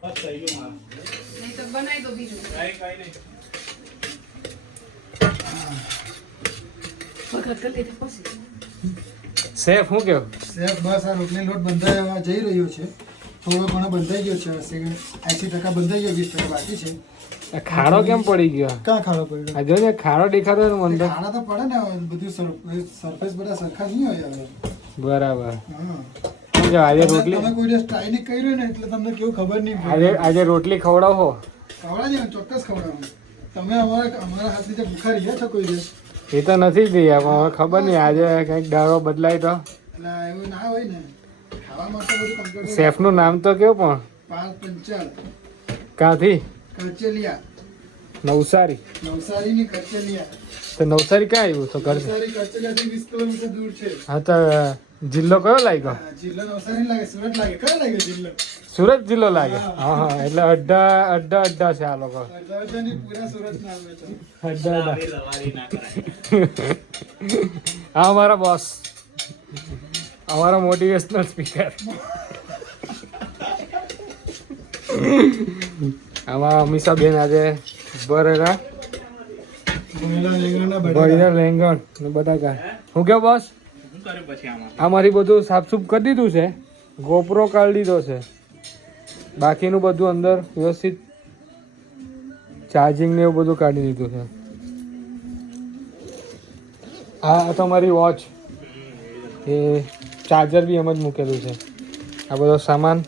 નહીં તો બનાવી દો બીજું. સેફ શું કેવું? સેફ બસ આ રોટલી લોટ બંધાઈ જઈ રહ્યો છે. થોડો ઘણો બંધાઈ ગયો છે. 80% બંધાઈ ગયો, 20% બાકી છે. ખાડો કેમ પડી ગયો? ક્યાં ખાડો પડ્યો? આ જો ને ખાડો દેખાતો ને અંદર. ખાડા તો પડે ને, બધું સરફેસ બધા સરખા નહીં હોય હવે. બરાબર. હા, આજે રોટલી તમે કોઈ દિવસ ટ્રાય નહીં કર્યું ને એટલે તમને કેવું ખબર નહીં આજે રોટલી ખવડાવો. ખવડાવજો, ચોક્કસ ખવડાવું. તમે અમારા હાથની જે ભૂખા રહ્યા છો કોઈ દિવસ? એ તો નથી જ રહ્યા, પણ હવે ખબર નહીં આજે કંઈક દાડો બદલાય તો. એટલે એવું ના હોય ને, ખાવા માટે બધું કમ્પ્લીટ. શેફ નું નામ તો કેવું પણ? પાલ પંચાલ. ક્યાંથી? કરચેલિયા. નવસારી. નવસારીની કરચેલિયા. તો નવસારી ક્યાં આવ્યું? તો નવસારી કરચેલિયાથી 20 કિલોમીટર દૂર છે. હા, તો જિલ્લો કયો લાગ્યો? જિલ્લો નવસારી લાગે, સુરત લાગે. કયો લાગે જિલ્લો? સુરત જિલ્લો લાગે. હા હા, એટલે અડ્ડા છે આ લોકો. અડધાની પૂરા સુરત ના આવે તો. અડ્ડા હા, અમારા બોસ, અમારા મોટિવેશનલ સ્પીકર. આમાં અમીષાબેન આજે બરેલા બળીના રેંગણ ને બટાકા. હું કેવું બોસ? આ મારી બધું સાફસૂફ કરી દીધું છે, ગોપરો કાઢી દીધો છે, બાકીનું બધું અંદર વ્યવસ્થિત ચાર્જિંગ ને એવું બધું કાઢી દીધું છે. આ તમારી વોચ, એ ચાર્જર બી એમ જ મૂકેલું છે. આ બધો સામાન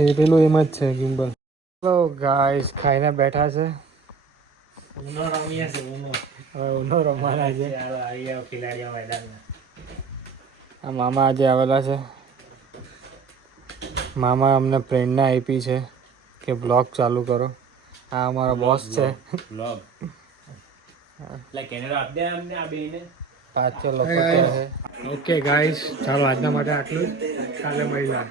એ પેલું એમ જ છે ગિમ્બલ. હેલો ગાઈસ, ખાઈને બેઠા છે. ઉનો રમવાના છે. આ મામા આજે આવેલા છે. મામા અમને પ્રેરણા આપી છે કે બ્લોગ ચાલુ કરો. આ અમારા બોસ છે. પાછો લોકો છે. ઓકે ગાઈસ, ચાલો આજના માટે આટલું જ. કાલે મળીએ.